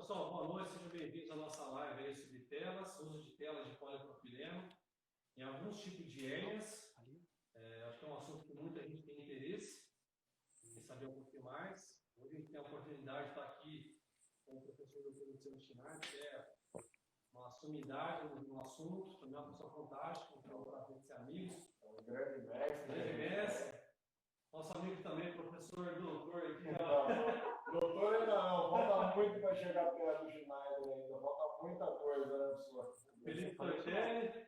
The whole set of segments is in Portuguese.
pessoal, boa noite, sejam bem-vindos à nossa live aí sobre telas, uso de telas de polipropileno em alguns tipos de hérnias. Acho que é um assunto que muita gente tem interesse em saber um pouquinho mais. Hoje a gente tem a oportunidade de estar aqui com o professor Dr. Luciano Schinardi, que é uma sumidade no assunto, também é uma pessoa fantástica, então para a gente ser amigo. É um grande mestre. Grande mestre. Nosso amigo também, professor doutor. Doutor ainda não, falta muito para chegar perto do Schneider ainda, falta muita coisa, né, professor? Felipe Tortelli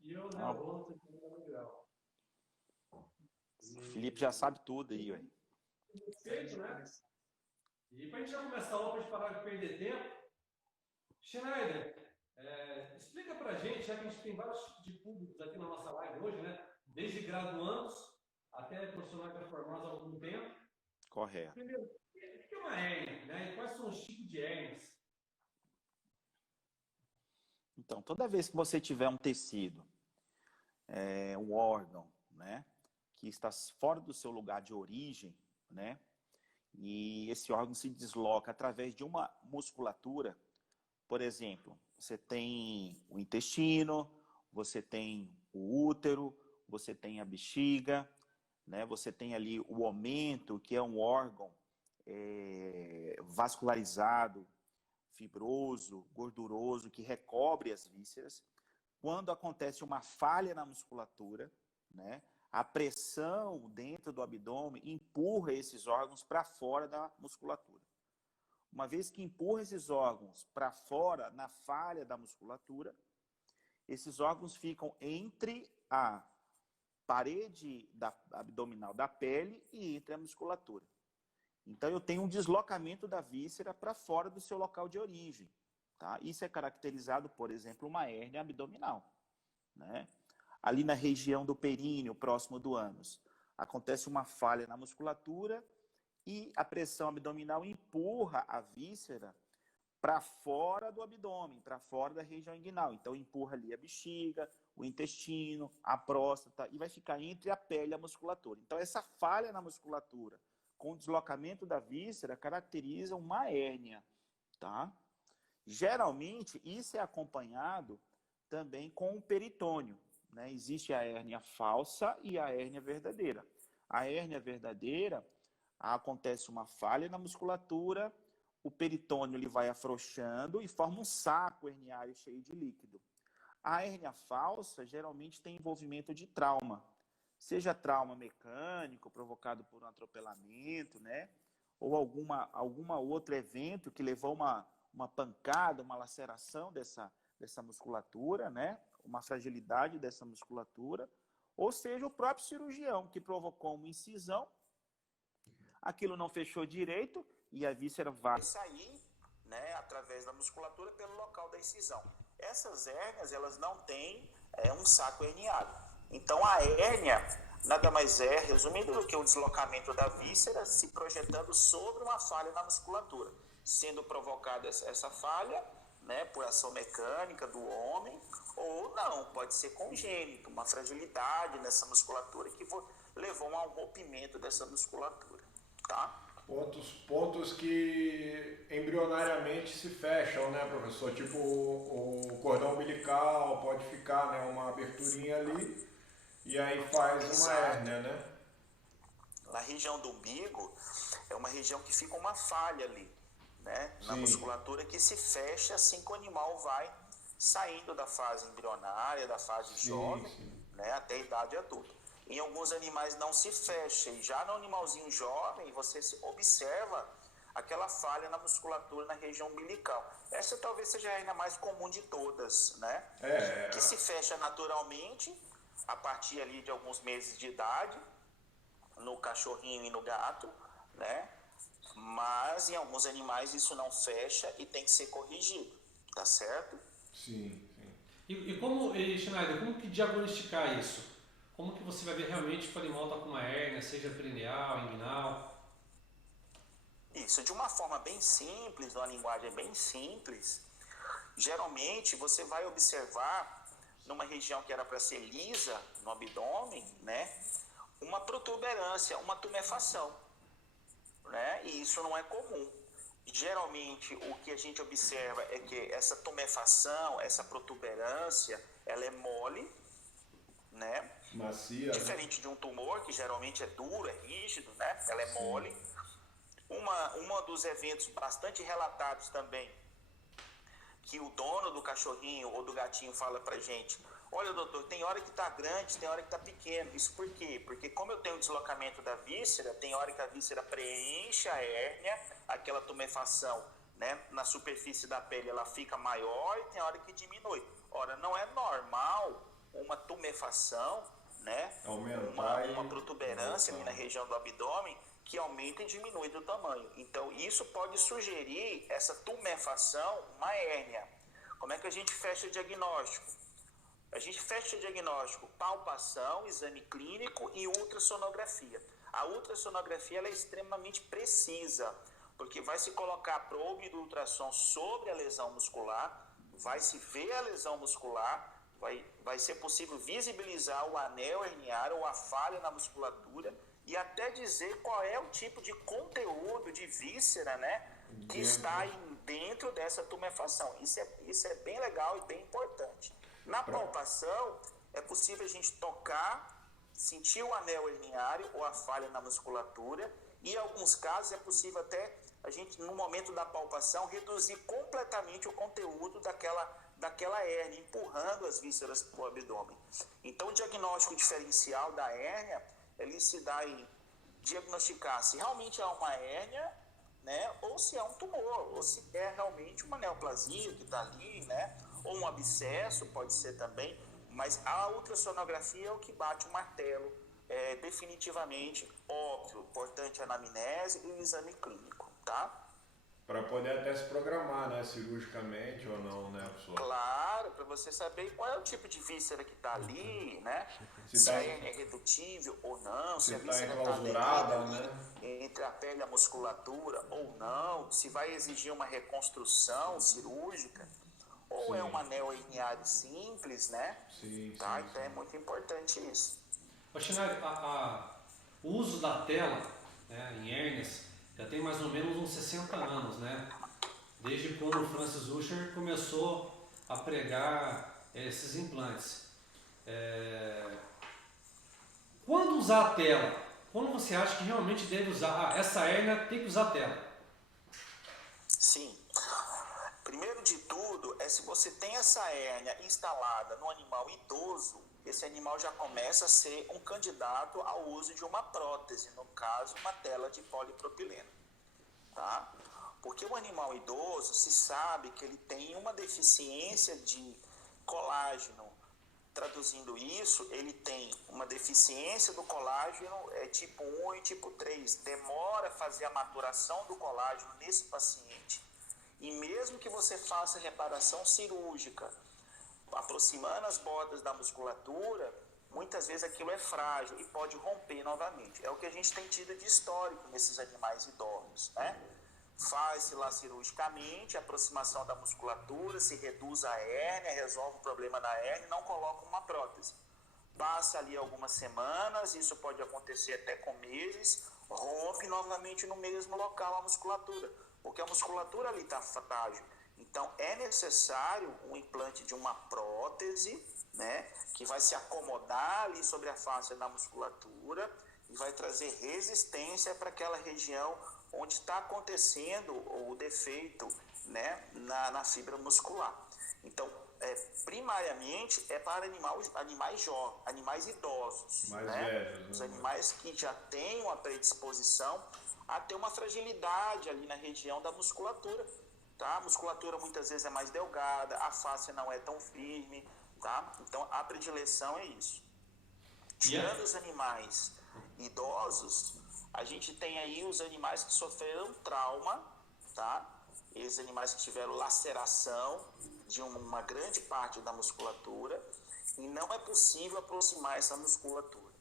e eu, né, o outro aqui no grau. Felipe já sabe tudo aí, velho. Perfeito, né? E para a gente já começar logo, para a gente parar de perder tempo, Schneider, explica para a gente, já que a gente tem vários tipos de públicos aqui na nossa live hoje, né? Desde graduandos até profissionais performados há algum tempo. Correto. Primeiro, o que é uma hérnia, né? E quais são os tipos de hérnias? Então, toda vez que você tiver um tecido, um órgão, né, que está fora do seu lugar de origem, né, e esse órgão se desloca através de uma musculatura, por exemplo, você tem o intestino, você tem o útero, você tem a bexiga, né, você tem ali o omento, que é um órgão vascularizado, fibroso, gorduroso, que recobre as vísceras. Quando acontece uma falha na musculatura, né, a pressão dentro do abdômen empurra esses órgãos para fora da musculatura. Uma vez que empurra esses órgãos para fora, na falha da musculatura, esses órgãos ficam entre a parede abdominal da pele e entre a musculatura. Então, eu tenho um deslocamento da víscera para fora do seu local de origem. Tá? Isso é caracterizado, por exemplo, uma hérnia abdominal. Né? Ali na região do períneo, próximo do ânus, acontece uma falha na musculatura e a pressão abdominal empurra a víscera para fora do abdômen, para fora da região inguinal. Então, empurra ali a bexiga, o intestino, a próstata e vai ficar entre a pele e a musculatura. Então, essa falha na musculatura com o deslocamento da víscera caracteriza uma hérnia, tá? Geralmente, isso é acompanhado também com o peritônio, né? Existe a hérnia falsa e a hérnia verdadeira. A hérnia verdadeira, acontece uma falha na musculatura, o peritônio ele vai afrouxando e forma um saco herniário cheio de líquido. A hérnia falsa geralmente tem envolvimento de trauma, seja trauma mecânico provocado por um atropelamento, né? Ou alguma outro evento que levou uma pancada, uma laceração dessa musculatura, né? Uma fragilidade dessa musculatura, ou seja, o próprio cirurgião que provocou uma incisão, aquilo não fechou direito e a víscera vai sair, né, através da musculatura pelo local da incisão. Essas hérnias, elas não têm um saco herniado. Então, a hérnia nada mais é, resumindo, do que o deslocamento da víscera se projetando sobre uma falha na musculatura, sendo provocada essa falha, né, por ação mecânica do homem, ou não, pode ser congênito, uma fragilidade nessa musculatura que levou a um rompimento dessa musculatura, tá? Pontos que embrionariamente se fecham, né, professor? Tipo o cordão umbilical, pode ficar, né, uma aberturinha ali e aí faz uma hérnia, né? Na região do umbigo é uma região que fica uma falha ali, né? Na musculatura que se fecha assim que o animal vai saindo da fase embrionária, da fase jovem, né, até a idade adulta. Em alguns animais não se fecha, e já no animalzinho jovem você observa aquela falha na musculatura na região umbilical. Essa talvez seja a hérnia mais comum de todas, né? Que se fecha naturalmente a partir ali de alguns meses de idade, no cachorrinho e no gato, né? Mas em alguns animais isso não fecha e tem que ser corrigido, tá certo? Sim. E Schneider, como que diagnosticar isso? Como que você vai ver realmente que o animal está com uma hérnia, seja perineal, inguinal? Isso, de uma forma bem simples, uma linguagem bem simples, geralmente você vai observar numa região que era para ser lisa, no abdômen, né, uma protuberância, uma tumefação, né, e isso não é comum. geralmente o que a gente observa é que essa tumefação, essa protuberância, ela é mole, né? Macia, Diferente de um tumor, que geralmente é duro, é rígido, né? Ela é mole. Uma dos eventos bastante relatados também, que o dono do cachorrinho ou do gatinho fala pra gente: olha, doutor, tem hora que tá grande, tem hora que tá pequeno. Isso por quê? Porque como eu tenho o deslocamento da víscera, tem hora que a víscera preenche a hérnia, aquela tumefação, né, na superfície da pele ela fica maior, e tem hora que diminui. Ora, não é normal uma tumefação, né, uma protuberância ali na região do abdômen, que aumenta e diminui do tamanho. Então, isso pode sugerir essa tumefação, uma hérnia. Como é que a gente fecha o diagnóstico? A gente fecha o diagnóstico palpação, exame clínico e ultrassonografia. A ultrassonografia ela é extremamente precisa, porque vai se colocar a probe do ultrassom sobre a lesão muscular, vai se ver a lesão muscular, vai ser possível visibilizar o anel herniário ou a falha na musculatura, e até dizer qual é o tipo de conteúdo de víscera, né, que está dentro dessa tumefação. Isso é bem legal e bem importante. Na palpação, é possível a gente tocar, sentir o anel herniário ou a falha na musculatura, e em alguns casos é possível até a gente, no momento da palpação, reduzir completamente o conteúdo daquela hérnia, empurrando as vísceras para o abdômen. Então, o diagnóstico diferencial da hérnia, ele se dá em diagnosticar se realmente é uma hérnia, né, ou se é um tumor, ou se é realmente uma neoplasia que está ali, né, ou um abscesso, pode ser também, mas a ultrassonografia é o que bate o martelo, definitivamente, óbvio, importante a anamnese e o exame clínico, tá? Para poder até se programar, né, cirurgicamente ou não, né, professor? Claro, para você saber qual é o tipo de víscera que está ali, né? Se a hérnia é redutível ou não, se a víscera está enclausurada, né? Entre a pele e a musculatura ou não, se vai exigir uma reconstrução cirúrgica, ou é um anel herniário simples, né? Tá? Então é muito importante isso. Shinari, o uso da tela, né, em hérnias já tem mais ou menos uns 60 anos, né? Desde quando o Francis Usher começou a pregar esses implantes. Quando usar a tela? Quando você acha que realmente deve usar? Essa hérnia tem que usar a tela. Sim. Primeiro de tudo, se você tem essa hérnia instalada no animal idoso, esse animal já começa a ser um candidato ao uso de uma prótese, no caso, uma tela de polipropileno, tá? Porque o animal idoso se sabe que ele tem uma deficiência de colágeno. Traduzindo isso, ele tem uma deficiência do colágeno tipo 1 e tipo 3. Demora a fazer a maturação do colágeno nesse paciente. E mesmo que você faça reparação cirúrgica, aproximando as bordas da musculatura, muitas vezes aquilo é frágil e pode romper novamente. É o que a gente tem tido de histórico nesses animais idosos, né? Faz-se lá cirurgicamente a aproximação da musculatura, se reduz a hérnia, resolve o problema da hérnia e não coloca uma prótese. Passa ali algumas semanas, isso pode acontecer até com meses, rompe novamente no mesmo local a musculatura, porque a musculatura ali está frágil. Então é necessário um implante de uma prótese, né, que vai se acomodar ali sobre a face da musculatura e vai trazer resistência para aquela região onde está acontecendo o defeito, né, na fibra muscular. Então, primariamente é para animais jovens, animais idosos, mais né? velhos, Os né? animais que já têm uma predisposição a ter uma fragilidade ali na região da musculatura, tá? A musculatura muitas vezes é mais delgada, a face não é tão firme, tá? Então a predileção é isso. Tirando os animais idosos, a gente tem aí os animais que sofreram trauma, tá? Esses animais que tiveram laceração de uma grande parte da musculatura e não é possível aproximar essa musculatura.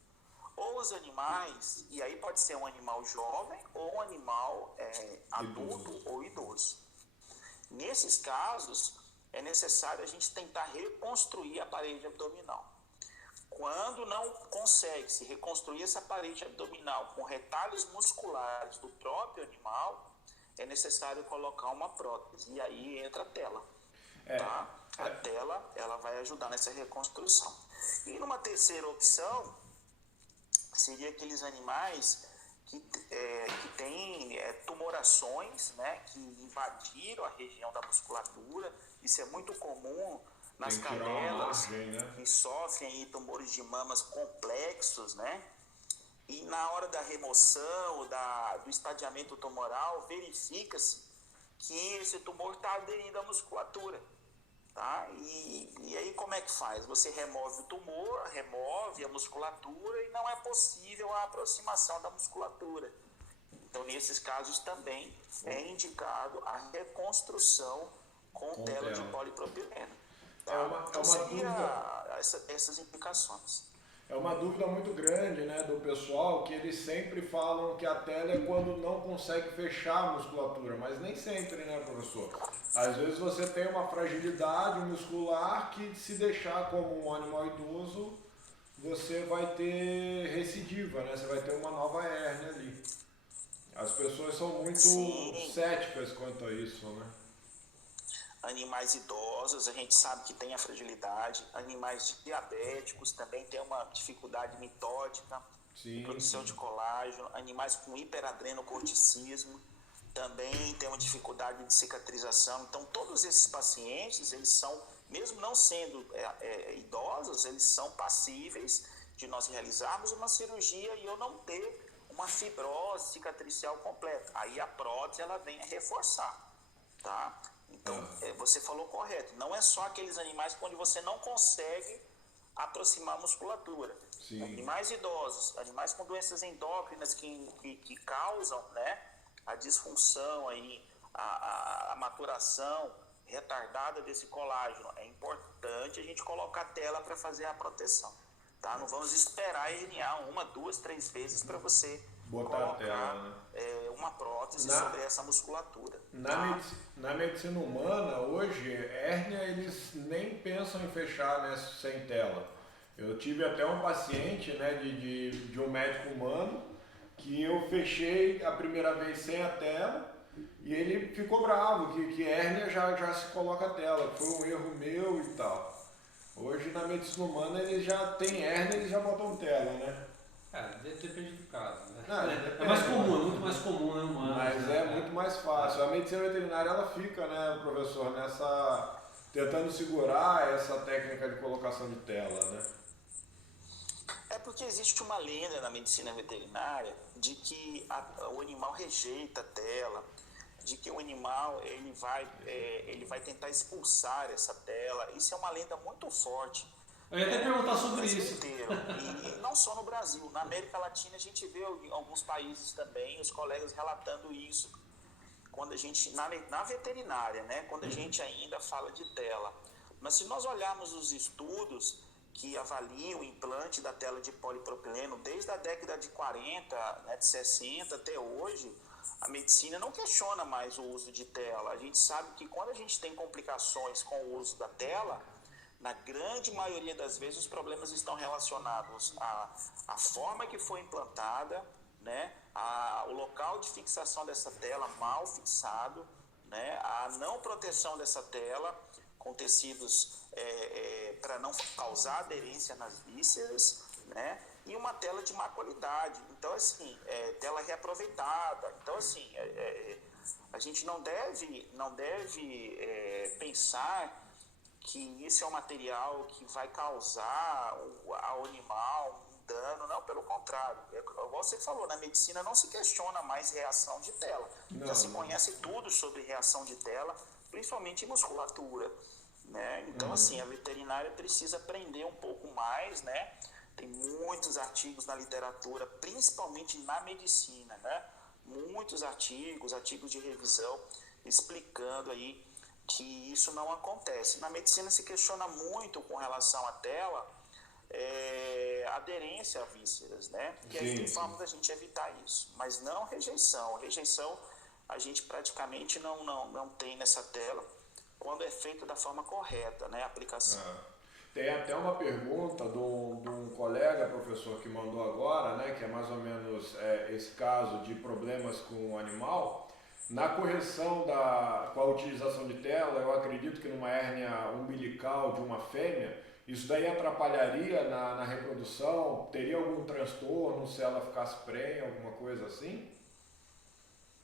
Ou os animais, e aí pode ser um animal jovem ou um animal adulto ou idoso. Nesses casos, é necessário a gente tentar reconstruir a parede abdominal. Quando não consegue se reconstruir essa parede abdominal com retalhos musculares do próprio animal, é necessário colocar uma prótese. E aí entra a tela. É, Tá? A tela, ela vai ajudar nessa reconstrução. E numa terceira opção, seria aqueles animais que têm tumorações, né, que invadiram a região da musculatura. Isso é muito comum nas tem que tirar uma cadelas margem, né? que sofrem aí tumores de mamas complexos, né? E na hora da remoção, do estadiamento tumoral, verifica-se que esse tumor está aderindo à musculatura. Tá? E aí como é que faz? Você remove o tumor, remove a musculatura e não é possível a aproximação da musculatura. Então, nesses casos também é indicado a reconstrução com tela de polipropileno. Tá? Então, seria essas implicações. É uma dúvida muito grande, né, do pessoal, que eles sempre falam que a tela é quando não consegue fechar a musculatura, mas nem sempre, né, professor? Às vezes você tem uma fragilidade muscular que, se deixar como um animal idoso, você vai ter recidiva, né? Você vai ter uma nova hérnia ali. As pessoas são muito céticas quanto a isso, né? Animais idosos, a gente sabe que tem a fragilidade. Animais diabéticos também tem uma dificuldade mitótica, produção de colágeno. Animais com hiperadrenocorticismo também tem uma dificuldade de cicatrização. Então, todos esses pacientes, eles são, mesmo não sendo idosos, eles são passíveis de nós realizarmos uma cirurgia e eu não ter uma fibrose cicatricial completa. Aí a prótese, ela vem a reforçar, tá? Então, você falou correto. Não é só aqueles animais onde você não consegue aproximar a musculatura. Sim. Animais idosos, animais com doenças endócrinas que causam, né, a disfunção, aí, a maturação retardada desse colágeno. É importante a gente colocar a tela para fazer a proteção. Tá? Não vamos esperar herniar 1, 2, 3 vezes para você botar colocar a tela, né? uma prótese sobre essa musculatura. Na medicina humana, hoje, hérnia eles nem pensam em fechar, né, sem tela. Eu tive até um paciente, né, de um médico humano que eu fechei a primeira vez sem a tela e ele ficou bravo, que hérnia já se coloca a tela, foi um erro meu e tal. Hoje na medicina humana eles já têm hérnia, eles já botam tela, né? Depende do caso, né? Não, é mais comum, é muito mais comum, né, humano? Mas é muito mais fácil. A medicina veterinária, ela fica, né, professor, tentando segurar essa técnica de colocação de tela, né? É porque existe uma lenda na medicina veterinária de que o animal rejeita a tela, de que o animal ele vai tentar expulsar essa tela. Isso é uma lenda muito forte. Eu ia até perguntar sobre isso. Inteiro. E não só no Brasil, na América Latina a gente vê em alguns países também os colegas relatando isso. Quando a gente, na veterinária, né, quando a gente ainda fala de tela. Mas se nós olharmos os estudos que avaliam o implante da tela de polipropileno desde a década de 40, né, de 60 até hoje, a medicina não questiona mais o uso de tela. A gente sabe que quando a gente tem complicações com o uso da tela, na grande maioria das vezes os problemas estão relacionados à forma que foi implantada, né, o local de fixação dessa tela mal fixado, né, a não proteção dessa tela com tecidos para não causar aderência nas vísceras, né, e uma tela de má qualidade. Então, assim, tela reaproveitada. Então, assim, a gente não deve pensar que esse é um material que vai causar ao animal um dano. Não, pelo contrário. Igual você falou, na medicina não se questiona mais reação de tela. Já se conhece tudo sobre reação de tela, principalmente em musculatura, né? Então, assim, a veterinária precisa aprender um pouco mais, né? Tem muitos artigos na literatura, principalmente na medicina, né? Muitos artigos de revisão, explicando aí que isso não acontece. Na medicina se questiona muito com relação à tela, aderência a vísceras, né? E aí tem forma da gente evitar isso, mas não rejeição. Rejeição a gente praticamente não tem nessa tela quando é feito da forma correta, né? A aplicação. Tem até uma pergunta de um colega, professor, que mandou agora, né? Que é mais ou menos esse caso de problemas com o animal. Na correção com a utilização de tela, eu acredito que numa hérnia umbilical de uma fêmea, isso daí atrapalharia na reprodução? Teria algum transtorno se ela ficasse prenha, alguma coisa assim?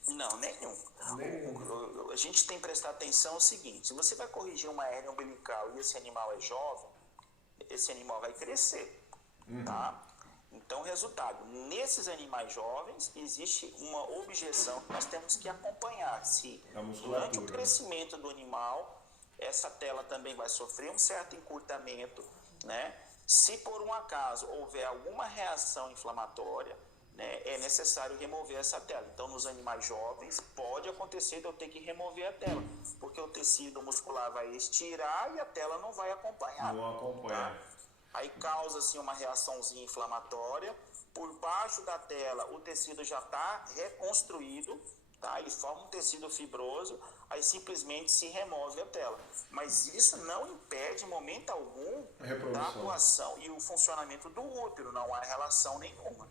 Não, nenhum. Nenhum. A gente tem que prestar atenção no seguinte: se você vai corrigir uma hérnia umbilical e esse animal é jovem, esse animal vai crescer, tá? Então, resultado, nesses animais jovens, existe uma objeção que nós temos que acompanhar. Se durante o crescimento do animal, essa tela também vai sofrer um certo encurtamento, né? Se por um acaso houver alguma reação inflamatória, né, é necessário remover essa tela. Então, nos animais jovens, pode acontecer de eu ter que remover a tela, porque o tecido muscular vai estirar e a tela não vai acompanhar. Não acompanha. Tá? Aí causa assim, uma reaçãozinha inflamatória. Por baixo da tela, o tecido já está reconstruído, tá? Ele forma um tecido fibroso, aí simplesmente se remove a tela. Mas isso não impede, em momento algum, da atuação e o funcionamento do útero. Não há relação nenhuma.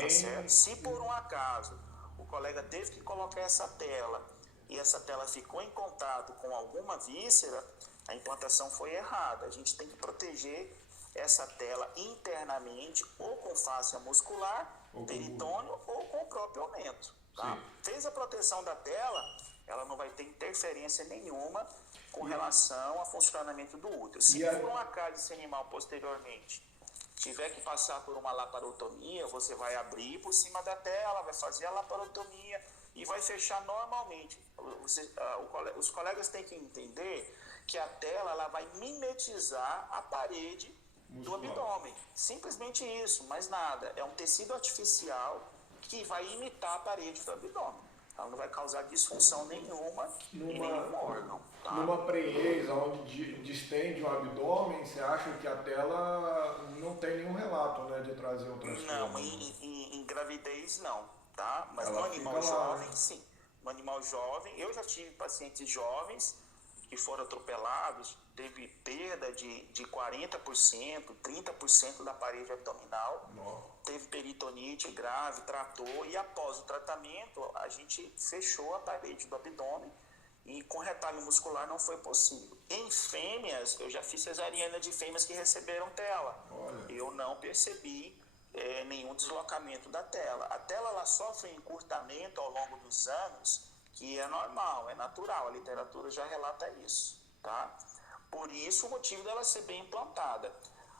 Tá certo? Se por um acaso o colega teve que colocar essa tela e essa tela ficou em contato com alguma víscera, a implantação foi errada. A gente tem que proteger essa tela internamente, ou com fáscia muscular, peritônio, ou com o próprio aumento. Tá? Fez a proteção da tela, ela não vai ter interferência nenhuma com relação ao funcionamento do útero. Se por um acaso esse animal posteriormente tiver que passar por uma laparotomia, você vai abrir por cima da tela, vai fazer a laparotomia e vai fechar normalmente. Os colegas têm que entender que a tela ela vai mimetizar a parede do abdômen. Simplesmente isso, mais nada. É um tecido artificial que vai imitar a parede do abdômen. Ela não vai causar disfunção nenhuma em nenhum órgão. Tá? Numa prenhez onde distende o abdômen, você acha que a tela não tem nenhum relato, né, de trazer um transtorno? Não, em gravidez não, tá? Mas ela no animal jovem, lá. sim. No animal jovem, eu já tive pacientes jovens que foram atropelados, teve perda de 40%, 30% da parede abdominal, teve peritonite grave, tratou, e após o tratamento, a gente fechou a parede do abdômen e com retalho muscular não foi possível. Em fêmeas, eu já fiz cesariana de fêmeas que receberam tela. Eu não percebi nenhum deslocamento da tela. A tela ela sofre um encurtamento ao longo dos anos, que é normal, é natural, a literatura já relata isso, tá? Por isso o motivo dela ser bem implantada.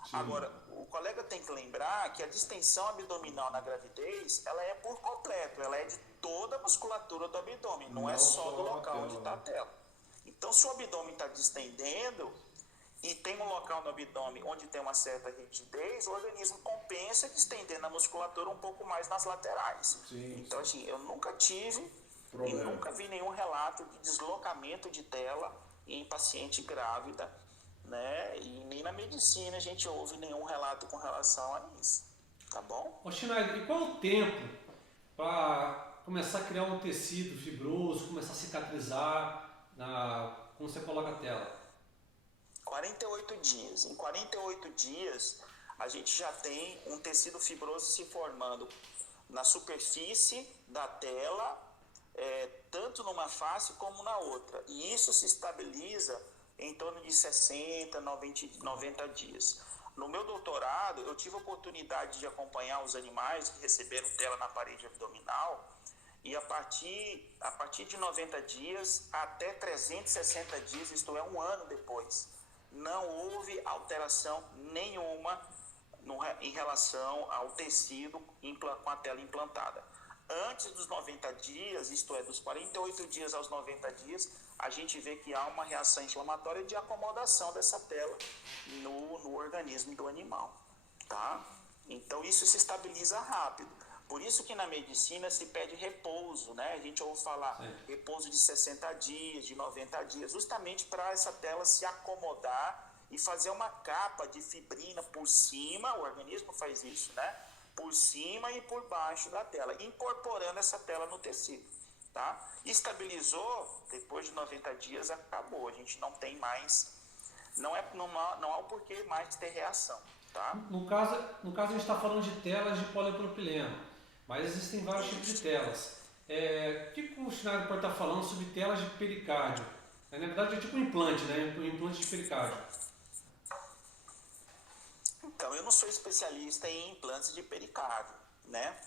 Sim. Agora, o colega tem que lembrar que a distensão abdominal na gravidez, ela é por completo, ela é de toda a musculatura do abdômen, não é só do local onde está a tela. Então, se o abdômen está distendendo e tem um local no abdômen onde tem uma certa rigidez, o organismo compensa distendendo a musculatura um pouco mais nas laterais. Sim, então, assim, eu nunca tive e nunca vi nenhum relato de deslocamento de tela em paciente grávida, né? E nem na medicina a gente ouve nenhum relato com relação a isso, tá bom? Ô Schneider, e qual o tempo para começar a criar um tecido fibroso, começar a cicatrizar quando você coloca a tela? 48 dias. Em 48 dias, a gente já tem um tecido fibroso se formando na superfície da tela, tanto numa face como na outra. E isso se estabiliza em torno de 60, 90 dias. No meu doutorado, eu tive a oportunidade de acompanhar os animais que receberam tela na parede abdominal, e a partir de 90 dias até 360 dias, isto é, um ano depois, não houve alteração nenhuma em relação ao tecido com a tela implantada. Antes dos 90 dias, isto é, dos 48 dias aos 90 dias, a gente vê que há uma reação inflamatória de acomodação dessa tela no organismo do animal, tá? Então, isso se estabiliza rápido. Por isso que na medicina se pede repouso, né? A gente ouve falar repouso de 60 dias, de 90 dias, justamente para essa tela se acomodar e fazer uma capa de fibrina por cima, o organismo faz isso, né? Por cima e por baixo da tela, incorporando essa tela no tecido, tá? Estabilizou, depois de 90 dias acabou, a gente não tem mais, não há o porquê mais de ter reação, tá? No caso a gente está falando de telas de polipropileno, mas existem vários tipos de telas. O que o Schneider pode estar falando sobre telas de pericárdio? Na verdade é tipo um implante, né? Um implante de pericárdio. Então, eu não sou especialista em implantes de pericárdio, né?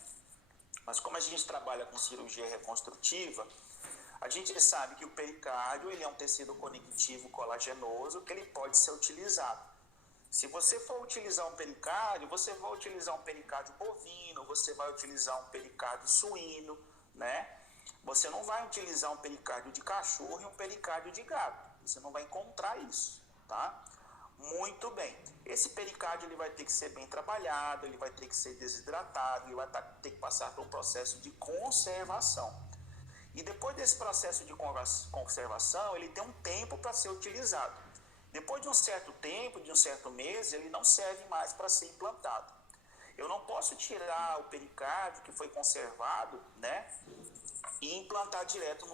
Mas como a gente trabalha com cirurgia reconstrutiva, a gente sabe que o pericárdio ele é um tecido conectivo colagenoso que ele pode ser utilizado. Se você for utilizar um pericárdio, você vai utilizar um pericárdio bovino, você vai utilizar um pericárdio suíno, né? Você não vai utilizar um pericárdio de cachorro e um pericárdio de gato. Você não vai encontrar isso, tá? Muito bem. Esse pericárdio ele vai ter que ser bem trabalhado, ele vai ter que ser desidratado, ele vai ter que passar por um processo de conservação. E depois desse processo de conservação, ele tem um tempo para ser utilizado. Depois de um certo tempo, de um certo mês, ele não serve mais para ser implantado. Eu não posso tirar o pericárdio que foi conservado, né, e implantar direto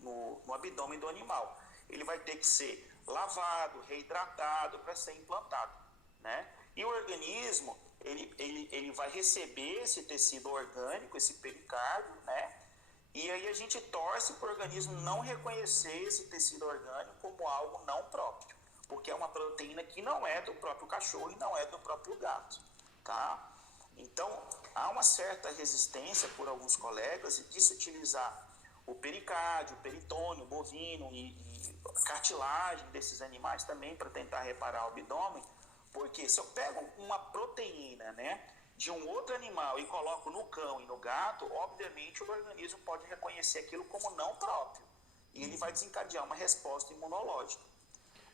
no abdômen do animal. Ele vai ter que ser lavado, reidratado para ser implantado, né? E o organismo, ele vai receber esse tecido orgânico, esse pericárdio, né? E aí a gente torce para o organismo não reconhecer esse tecido orgânico como algo não próprio, porque é uma proteína que não é do próprio cachorro e não é do próprio gato, tá? Então, há uma certa resistência por alguns colegas de se utilizar o pericárdio, o peritônio, o bovino e cartilagem desses animais também para tentar reparar o abdômen, porque se eu pego uma proteína, né, de um outro animal e coloco no cão e no gato, obviamente o organismo pode reconhecer aquilo como não próprio e ele vai desencadear uma resposta imunológica.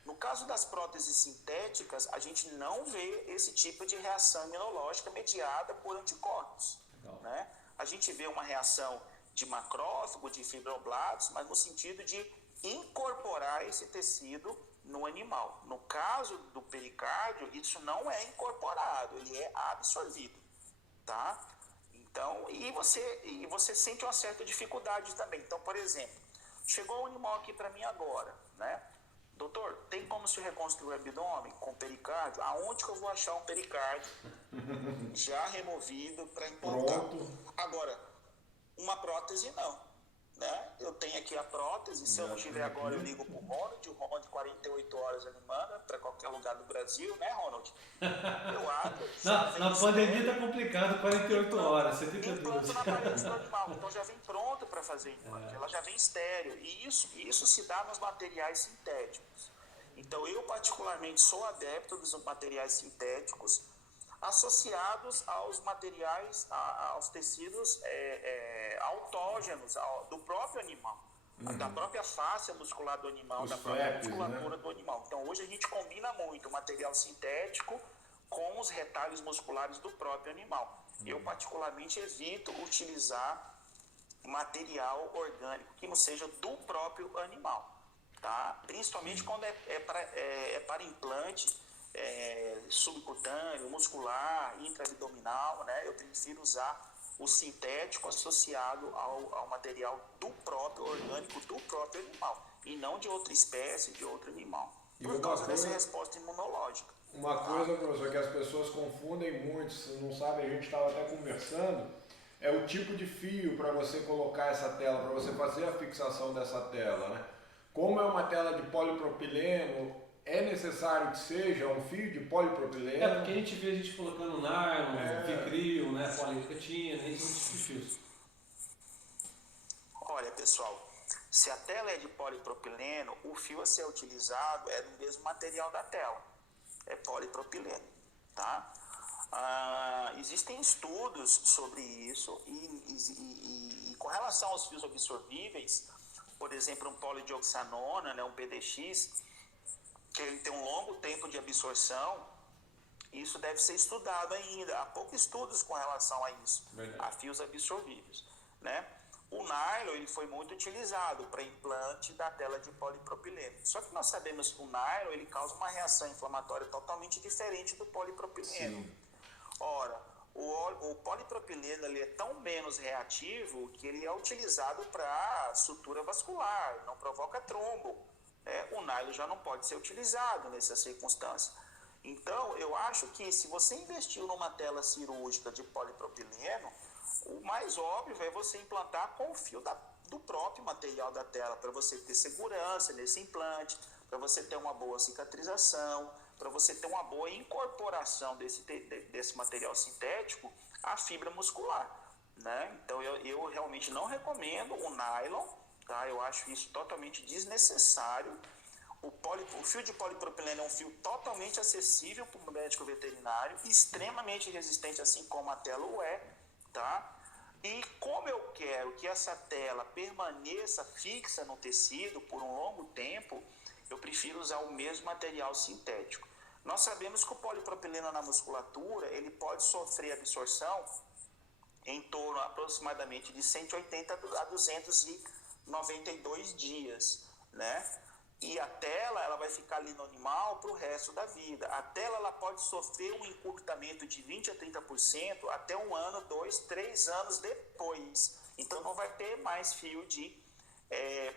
No caso das próteses sintéticas, a gente não vê esse tipo de reação imunológica mediada por anticorpos, né? A gente vê uma reação de macrófago, de fibroblastos, mas no sentido de incorporar esse tecido no animal. No caso do pericárdio, isso não é incorporado, ele é absorvido, tá? Então, e você sente uma certa dificuldade também. Então, por exemplo, chegou um animal aqui para mim agora, né? Doutor, tem como se reconstruir o abdômen com pericárdio? Aonde que eu vou achar um pericárdio já removido para implantar? Agora, uma prótese não, né? Eu tenho aqui a prótese, se eu não tiver agora eu ligo pro Ronald, o Ronald 48 horas ele manda para qualquer lugar do Brasil, né, Ronald? Eu abro, Na pandemia tá complicado, 48 horas, 72. Implanto na parede do animal, então já vem pronto para fazer implante, ela já vem estéreo, e isso se dá nos materiais sintéticos. Então eu particularmente sou adepto dos materiais sintéticos associados aos materiais, aos tecidos autógenos do próprio animal, da própria face muscular do animal, da própria musculatura, né, do animal. Então hoje a gente combina muito o material sintético com os retalhos musculares do próprio animal. Eu particularmente evito utilizar material orgânico que não seja do próprio animal, tá? Principalmente quando é para implante subcutâneo, muscular, intraabdominal, né? Eu prefiro usar o sintético associado ao material do próprio orgânico do próprio animal e não de outra espécie, de outro animal, por causa dessa resposta imunológica. Uma coisa, professor, que as pessoas confundem muito, se não sabem, a gente estava até conversando, é o tipo de fio para você colocar essa tela, para você fazer a fixação dessa tela, né? Como é uma tela de polipropileno, é necessário que seja um fio de polipropileno? Porque a gente vê a gente colocando nylon, Vicryl, né, poliuretina, esses tipos de fios. Olha, pessoal, se a tela é de polipropileno, o fio a ser utilizado é do mesmo material da tela. É polipropileno, tá? Existem estudos sobre isso e com relação aos fios absorvíveis, por exemplo, um polidioxanona, né, um PDX, que ele tem um longo tempo de absorção, isso deve ser estudado ainda. Há poucos estudos com relação a isso, a fios absorvíveis, né? O nylon ele foi muito utilizado para implante da tela de polipropileno. Só que nós sabemos que o nylon ele causa uma reação inflamatória totalmente diferente do polipropileno. Sim. Ora, o polipropileno ele é tão menos reativo que ele é utilizado para sutura vascular, não provoca trombo. O nylon já não pode ser utilizado nessa circunstância. Então, eu acho que se você investiu numa tela cirúrgica de polipropileno, o mais óbvio é você implantar com o fio do próprio material da tela, para você ter segurança nesse implante, para você ter uma boa cicatrização, para você ter uma boa incorporação desse material sintético à fibra muscular, né? Então, eu realmente não recomendo o nylon, tá? Eu acho isso totalmente desnecessário. O fio de polipropileno é um fio totalmente acessível para o médico veterinário, extremamente resistente, assim como a tela o é, tá? E como eu quero que essa tela permaneça fixa no tecido por um longo tempo, eu prefiro usar o mesmo material sintético. Nós sabemos que o polipropileno na musculatura, ele pode sofrer absorção em torno aproximadamente de 180 a 292 dias, né? E a tela, ela vai ficar ali no animal para o resto da vida. A tela, ela pode sofrer um encurtamento de 20 a 30% até 1 ano, 2, 3 anos depois. Então, não vai ter mais fio de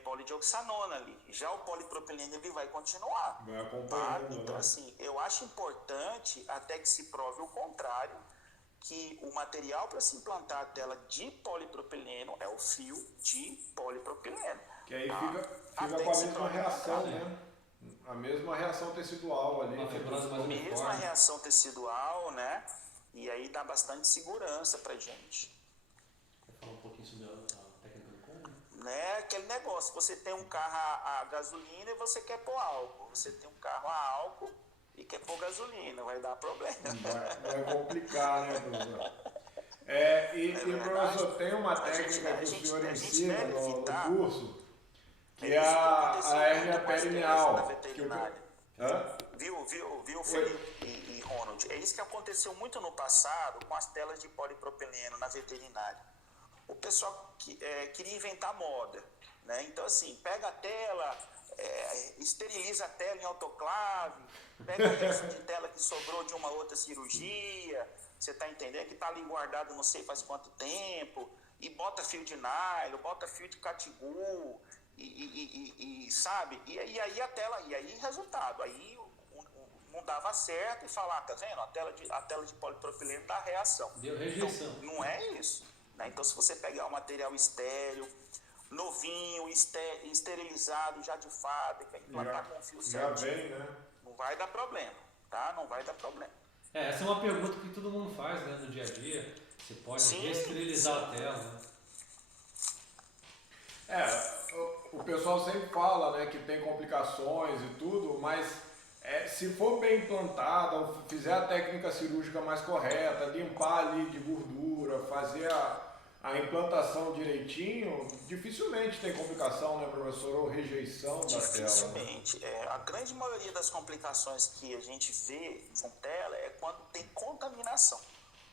polidioxanona ali. Já o polipropileno, ele vai continuar. Vai acompanhando, Então, né? assim, eu acho importante, até que se prove o contrário, que o material para se implantar a tela de polipropileno é o fio de polipropileno. Que aí fica com a mesma reação, né? A mesma reação tecidual ali. Uma fibrose mais A mesma uniforme. reação tecidual, né? E aí dá bastante segurança pra gente. Vou falar um pouquinho sobre a técnica do combo. Né? Aquele negócio, você tem um carro a gasolina e você quer pôr álcool. Você tem um carro a álcool e quer pôr gasolina, vai dar problema. Vai complicar, né, professor? Professor, tem uma técnica que o senhor ensina no curso, que é a hérnia perineal. Viu, Felipe e Ronald? É isso que aconteceu muito no passado com as telas de polipropileno na veterinária. O pessoal queria inventar moda, né? Então, assim, pega a tela, esteriliza a tela em autoclave, pega o resto de tela que sobrou de uma outra cirurgia, você está entendendo? Que está ali guardado não sei faz quanto tempo, e bota fio de nylon, bota fio de catigu, sabe? E aí a tela, e aí resultado, aí não dava certo e falar, tá vendo? A tela de polipropileno dá reação. Deu rejeição. Então, não é isso, né? Então, se você pegar um material estéreo, novinho, esterilizado, já de fábrica, implantar com fio certo, já vem, né? não vai dar problema, tá? Não vai dar problema. Essa é uma pergunta que todo mundo faz, né, no dia a dia. Você pode esterilizar a tela, né? O pessoal sempre fala, né, que tem complicações e tudo, mas se for bem implantada, ou fizer a técnica cirúrgica mais correta, limpar ali de gordura, fazer a implantação direitinho, dificilmente tem complicação, né, professor, ou rejeição da tela. Dificilmente. A grande maioria das complicações que a gente vê com tela é quando tem contaminação,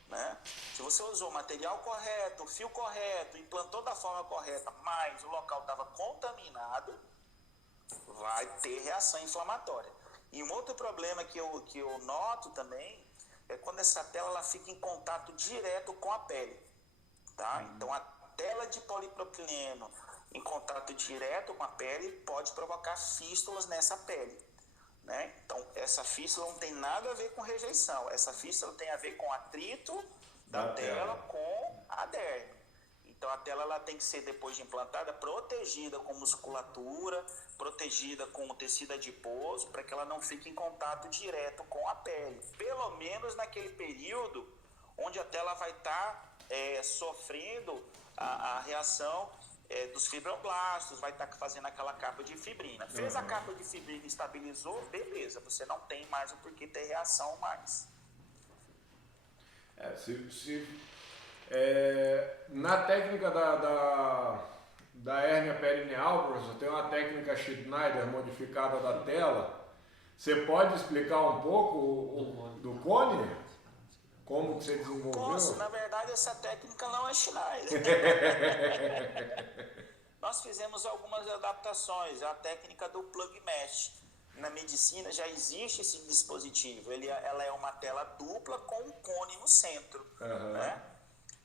né? Se você usou o material correto, o fio correto, implantou da forma correta, mas o local estava contaminado, vai ter reação inflamatória. E um outro problema que eu noto também é quando essa tela ela fica em contato direto com a pele, tá? Então a tela de polipropileno em contato direto com a pele pode provocar fístulas nessa pele, né? Então essa fístula não tem nada a ver com rejeição, essa fístula tem a ver com atrito da tela com a derme. Então a tela ela tem que ser, depois de implantada, protegida com musculatura, protegida com tecido adiposo, para que ela não fique em contato direto com a pele. Pelo menos naquele período onde a tela vai estar sofrendo a reação dos fibroblastos, vai estar fazendo aquela capa de fibrina. Fez a capa de fibrina e estabilizou, beleza, você não tem mais o porquê ter reação mais. Na técnica da hérnia perineal, professor, tem uma técnica Schneider modificada da tela. Você pode explicar um pouco do cone? Como que você desenvolveu? Posso, na verdade, essa técnica não é Schneider. Nós fizemos algumas adaptações, a técnica do plug mesh. Na medicina já existe esse dispositivo, ela é uma tela dupla com um cone no centro, né?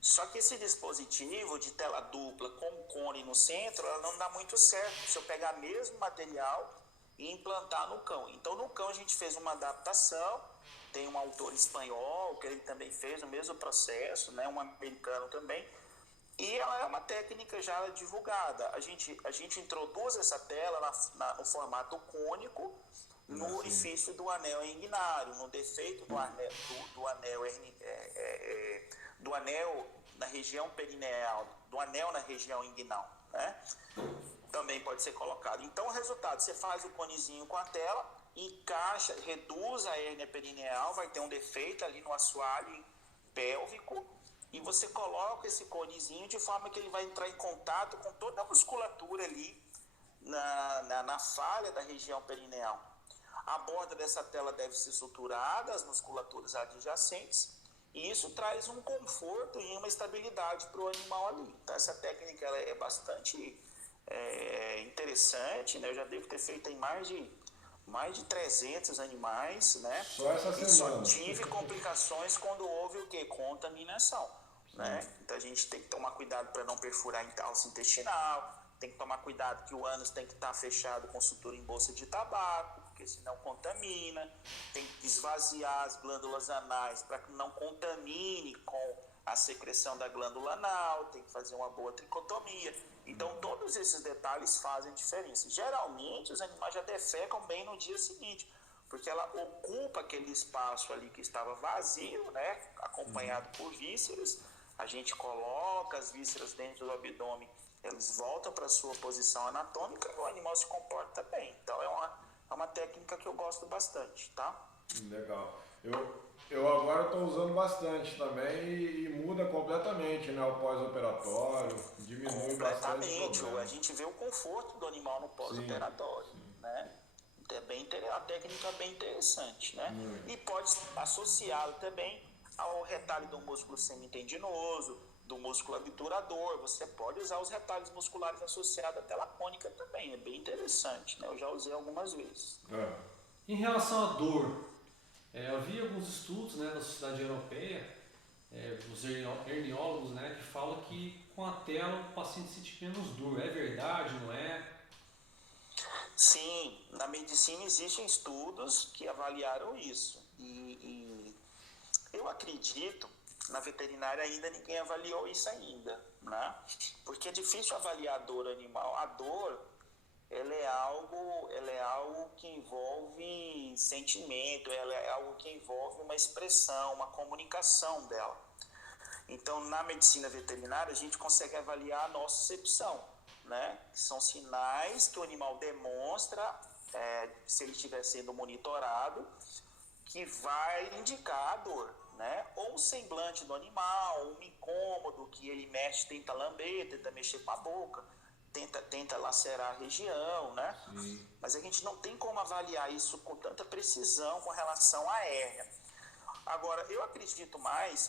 Só que esse dispositivo de tela dupla com um cone no centro, ela não dá muito certo se eu pegar mesmo material e implantar no cão. Então no cão a gente fez uma adaptação tem um autor espanhol que ele também fez o mesmo processo, né? Um americano também. E ela é uma técnica já divulgada. A gente introduz essa tela no formato cônico, no orifício do anel inguinário, no defeito do anel na região perineal, do anel na região inguinal, né? Também pode ser colocado. Então, o resultado, você faz o conezinho com a tela, encaixa, reduz a hérnia perineal, vai ter um defeito ali no assoalho pélvico, e você coloca esse conezinho de forma que ele vai entrar em contato com toda a musculatura ali na falha da região perineal. A borda dessa tela deve ser suturada, as musculaturas adjacentes, e isso traz um conforto e uma estabilidade para o animal ali. Então, essa técnica ela é bastante interessante, né? Eu já devo ter feito em mais de 300 animais, né? Só essa semana. Só tive complicações quando houve o quê? Contaminação, né? Então a gente tem que tomar cuidado para não perfurar em calça intestinal, tem que tomar cuidado que o ânus tem que estar fechado com sutura em bolsa de tabaco, porque senão contamina, tem que esvaziar as glândulas anais para que não contamine com a secreção da glândula anal, tem que fazer uma boa tricotomia. Então, todos esses detalhes fazem diferença. Geralmente, os animais já defecam bem no dia seguinte, porque ela ocupa aquele espaço ali que estava vazio, né, acompanhado por vísceras. A gente coloca as vísceras dentro do abdômen, eles voltam para a sua posição anatômica e o animal se comporta bem. Então, é uma técnica que eu gosto bastante, tá? Legal. Eu agora estou usando bastante também e muda completamente, né, o pós-operatório, diminui bastante o problema. A gente vê o conforto do animal no pós-operatório, né? A técnica é bem interessante, né? E pode associá-lo também ao retalho do músculo semitendinoso, do músculo abturador. Você pode usar os retalhos musculares associados à tela cônica também, é bem interessante, né? Eu já usei algumas vezes. Em relação à dor, eu vi alguns estudos, né, da Sociedade Europeia, os herniólogos, né, que falam que com a tela o paciente sente menos dor. É verdade, não é? Sim, na medicina existem estudos que avaliaram isso. E eu acredito, na veterinária ainda ninguém avaliou isso ainda, né? Porque é difícil avaliar a dor animal. A dor, ela é algo que envolve sentimento, ela é algo que envolve uma expressão, uma comunicação dela. Então, na medicina veterinária, a gente consegue avaliar a nocicepção, né? São sinais que o animal demonstra, se ele estiver sendo monitorado, que vai indicar a dor, né? Ou o semblante do animal, um incômodo que ele mexe, tenta lamber, tenta mexer com a boca, tenta lacerar a região, né? Mas a gente não tem como avaliar isso com tanta precisão com relação à hérnia. Agora, eu acredito mais,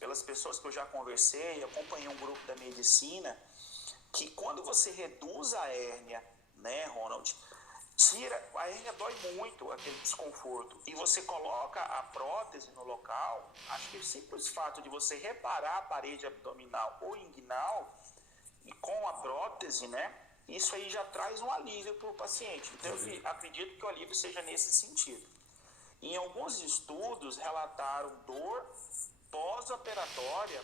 pelas pessoas que eu já conversei, acompanhei um grupo da medicina, que quando você reduz a hérnia, né, Ronald, a hérnia dói muito, aquele desconforto, e você coloca a prótese no local, acho que o simples fato de você reparar a parede abdominal ou inguinal, e com a prótese, né, isso aí já traz um alívio para o paciente. Então, eu acredito que o alívio seja nesse sentido. Em alguns estudos, relataram dor pós-operatória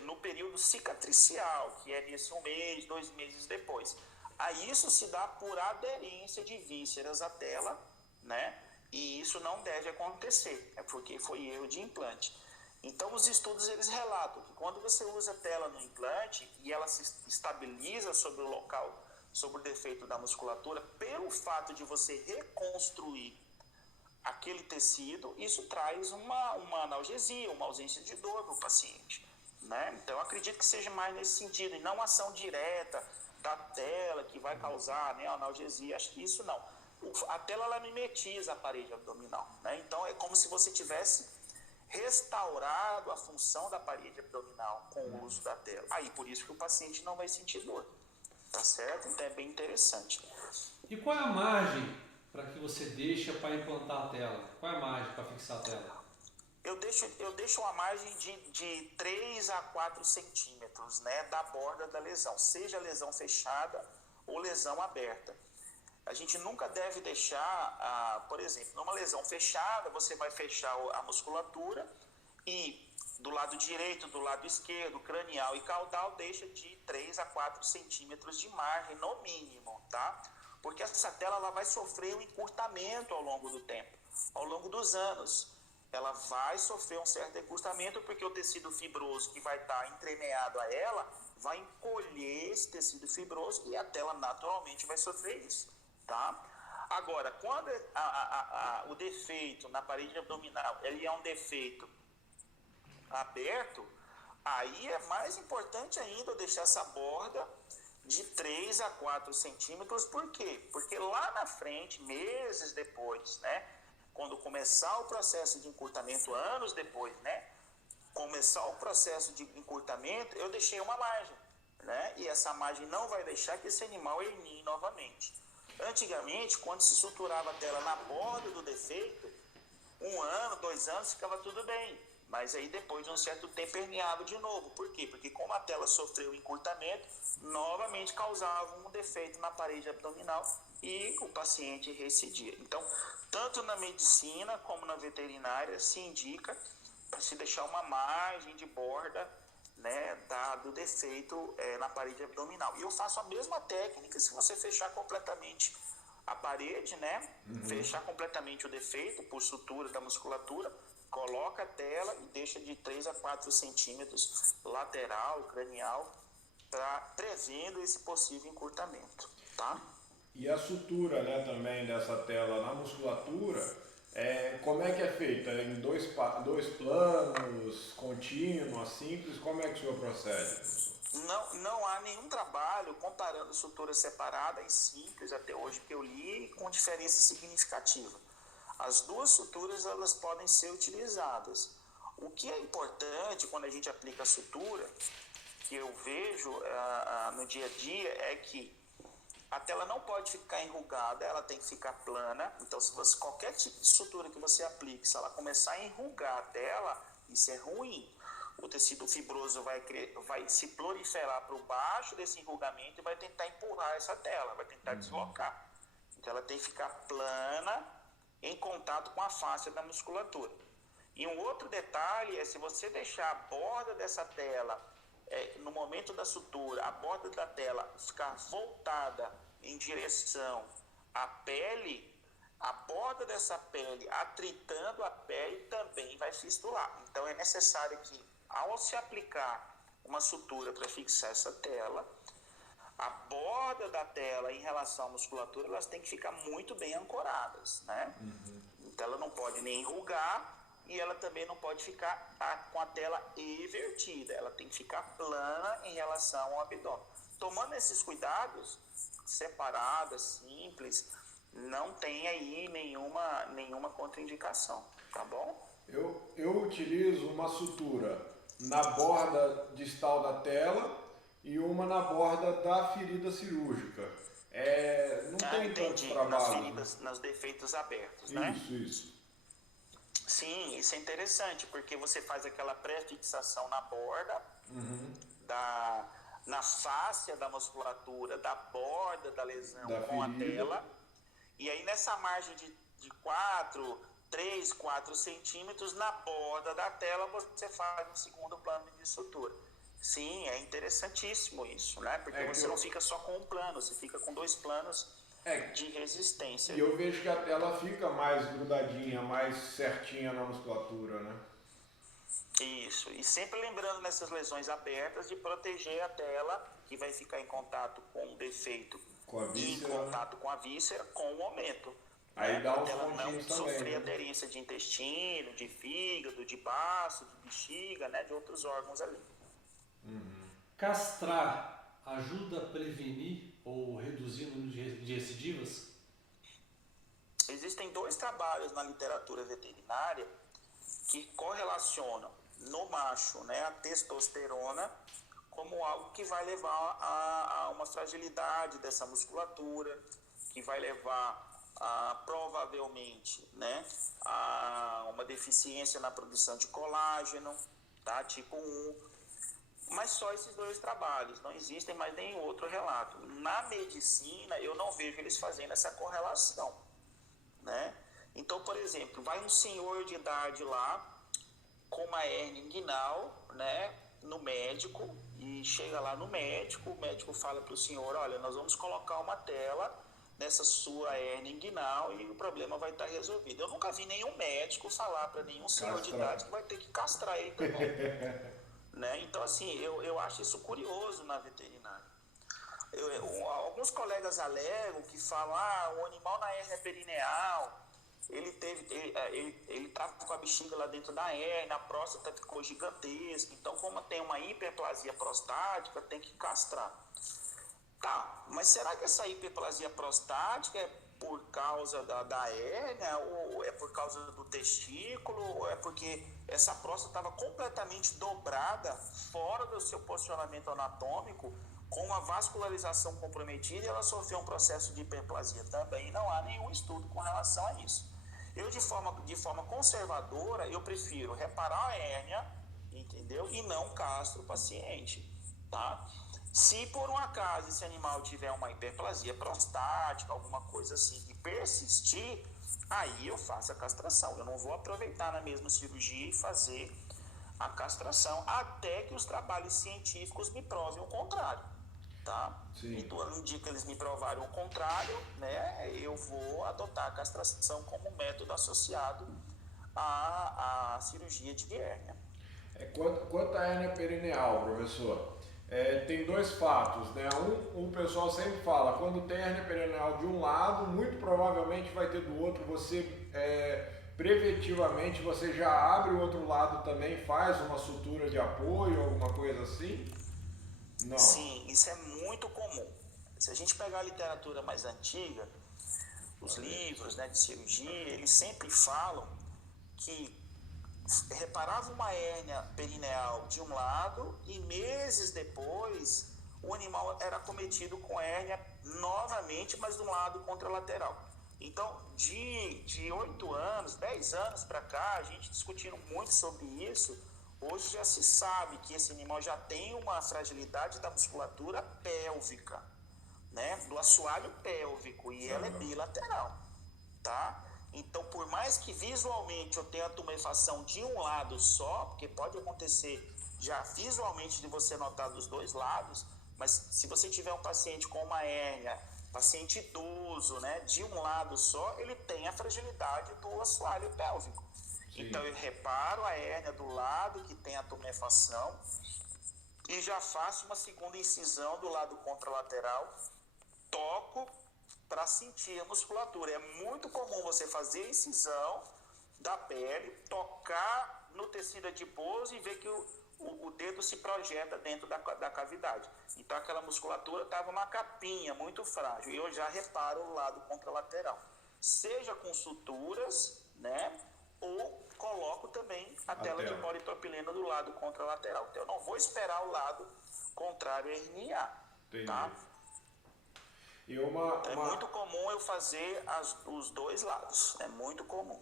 no período cicatricial, que é nesse 1 mês, 2 meses depois. Aí isso se dá por aderência de vísceras à tela, né? E isso não deve acontecer, porque foi erro de implante. Então, os estudos eles relatam que quando você usa a tela no implante e ela se estabiliza sobre o local, sobre o defeito da musculatura, pelo fato de você reconstruir aquele tecido, isso traz uma analgesia, uma ausência de dor para o paciente, né? Então, eu acredito que seja mais nesse sentido, e não ação direta da tela que vai causar, né, analgesia. Acho que isso não. A tela ela mimetiza a parede abdominal, né? Então, é como se você tivesse restaurado a função da parede abdominal com o uso da tela. Aí, por isso que o paciente não vai sentir dor, tá certo? Então, é bem interessante. E qual é a margem para que você deixa para implantar a tela? Qual é a margem para fixar a tela? Eu deixo uma margem de 3 a 4 centímetros, né, da borda da lesão, seja lesão fechada ou lesão aberta. a gente nunca deve deixar, por exemplo, numa lesão fechada, você vai fechar a musculatura e do lado direito, do lado esquerdo, cranial e caudal, deixa de 3 a 4 centímetros de margem, no mínimo, tá? Porque essa tela ela vai sofrer um encurtamento ao longo do tempo, ao longo dos anos. Ela vai sofrer um certo encurtamento porque o tecido fibroso que vai estar entremeado a ela vai encolher esse tecido fibroso e a tela naturalmente vai sofrer isso, tá? Agora, quando o defeito na parede abdominal ele é um defeito aberto, aí é mais importante ainda deixar essa borda de 3 a 4 centímetros. Por quê? Porque lá na frente, meses depois, né, quando começar o processo de encurtamento, anos depois, né, começar o processo de encurtamento, eu deixei uma margem, né, e essa margem não vai deixar que esse animal hernie novamente. Antigamente, quando se suturava a tela na borda do defeito, 1 ano, 2 anos, ficava tudo bem. Mas aí depois de um certo tempo herniava de novo. Por quê? Porque como a tela sofreu encurtamento, novamente causava um defeito na parede abdominal e o paciente recidia. Então, tanto na medicina como na veterinária se indica para se deixar uma margem de borda, né, do defeito na parede abdominal. E eu faço a mesma técnica se você fechar completamente a parede, né? Fechar completamente o defeito por sutura da musculatura, coloca a tela e deixa de 3 a 4 centímetros lateral, cranial, prevendo esse possível encurtamento, tá? E a sutura, né, também dessa tela na musculatura, como é que é feita? Em dois planos, contínuo, simples? Como é que o senhor procede? Não há nenhum trabalho comparando sutura separada e simples até hoje que eu li com diferença significativa. As duas suturas elas podem ser utilizadas. O que é importante quando a gente aplica a sutura, que eu vejo no dia a dia, é que a tela não pode ficar enrugada, ela tem que ficar plana. Então, se você, qualquer tipo de sutura que você aplique, se ela começar a enrugar a tela, isso é ruim. O tecido fibroso vai se proliferar para o baixo desse enrugamento e vai tentar empurrar essa tela, vai tentar deslocar. Então, ela tem que ficar plana em contato com a face da musculatura. E um outro detalhe é se você deixar a borda dessa tela, no momento da sutura, a borda da tela ficar voltada em direção à pele, a borda dessa pele atritando a pele também vai fistular. Então é necessário que, ao se aplicar uma sutura para fixar essa tela, a borda da tela em relação à musculatura, elas têm que ficar muito bem ancoradas, né? Então ela não pode nem enrugar e ela também não pode ficar com a tela invertida, ela tem que ficar plana em relação ao abdômen. Tomando esses cuidados, separadas, simples, não tem aí nenhuma contraindicação, tá bom? Eu utilizo uma sutura na borda distal da tela e uma na borda da ferida cirúrgica. Não tem tanto trabalho. Nas feridas, nos defeitos abertos, né? Isso. Sim, isso é interessante, porque você faz aquela pré-fixação na borda, na fáscia da musculatura, da borda da lesão com a tela, e aí nessa margem de 3, 4 centímetros, na borda da tela, você faz um segundo plano de sutura. Sim, é interessantíssimo isso, né? Porque você não fica só com um plano, você fica com 2 planos de resistência. E eu vejo que a tela fica mais grudadinha, mais certinha na musculatura, né? Isso, e sempre lembrando nessas lesões abertas de proteger a tela que vai ficar em contato com o defeito e em contato com a víscera com o momento. Aí dá para uns ela não pontinhos sofrer também, né? aderência de intestino, de fígado, de baço, de bexiga, né, de outros órgãos ali. Castrar ajuda a prevenir ou reduzir o número de recidivas? Existem 2 trabalhos na literatura veterinária que correlacionam no macho, né, a testosterona como algo que vai levar a uma fragilidade dessa musculatura, que vai levar provavelmente, né, a uma deficiência na produção de colágeno, tá, tipo 1. Mas só esses 2 trabalhos, não existem mais nenhum outro relato. Na medicina, eu não vejo eles fazendo essa correlação, né? Então, por exemplo, vai um senhor de idade lá, com uma hérnia inguinal, né, no médico, e chega lá no médico, o médico fala para o senhor, olha, nós vamos colocar uma tela nessa sua hérnia inguinal e o problema vai estar resolvido. Eu nunca vi nenhum médico falar para nenhum senhor de idade que vai ter que castrar ele também. Né? Então, assim, eu acho isso curioso na veterinária. Alguns colegas alegam que falam, o animal na hérnia perineal, ele estava com a bexiga lá dentro da hérnia, a próstata ficou gigantesca, então como tem uma hiperplasia prostática, tem que castrar. Tá, mas será que essa hiperplasia prostática é por causa da hérnia, ou é por causa do testículo, ou é porque essa próstata estava completamente dobrada, fora do seu posicionamento anatômico, com a vascularização comprometida, e ela sofreu um processo de hiperplasia? Também não há nenhum estudo com relação a isso. Eu, de forma conservadora, eu prefiro reparar a hérnia, entendeu? E não castro o paciente, tá? Se por um acaso esse animal tiver uma hiperplasia prostática, alguma coisa assim, que persistir, aí eu faço a castração. Eu não vou aproveitar na mesma cirurgia e fazer a castração, até que os trabalhos científicos me provem o contrário, tá? Sim. Então, no dia que eles me provarem o contrário, né, eu vou adotar a castração como método associado à cirurgia de hérnia. Quanto à hérnia perineal, professor, tem 2 fatos, né? O pessoal sempre fala, quando tem hérnia perineal de um lado, muito provavelmente vai ter do outro. Você, preventivamente, você já abre o outro lado também, faz uma sutura de apoio, alguma coisa assim? Não. Sim, isso é muito comum. Se a gente pegar a literatura mais antiga, os livros, né, de cirurgia, eles sempre falam que reparava uma hérnia perineal de um lado e meses depois o animal era acometido com hérnia novamente, mas de um lado contralateral. Então, de 8 anos, 10 anos para cá, a gente discutindo muito sobre isso, hoje já se sabe que esse animal já tem uma fragilidade da musculatura pélvica, né, do assoalho pélvico, e ela é bilateral, tá? Então, por mais que visualmente eu tenha a tumefação de um lado só, porque pode acontecer já visualmente de você notar dos 2 lados, mas se você tiver um paciente com uma hérnia, paciente idoso, né, de um lado só, ele tem a fragilidade do assoalho pélvico. Sim. Então, eu reparo a hérnia do lado que tem a tumefação e já faço uma segunda incisão do lado contralateral, toco para sentir a musculatura. É muito comum você fazer a incisão da pele, tocar no tecido adiposo e ver que o dedo se projeta dentro da cavidade. Então aquela musculatura estava uma capinha muito frágil, e eu já reparo o lado contralateral. Seja com suturas, né, ou coloco também a tela de polipropileno do lado contralateral. Então eu não vou esperar o lado contrário herniar, tá? É muito comum eu fazer os 2 lados, é muito comum.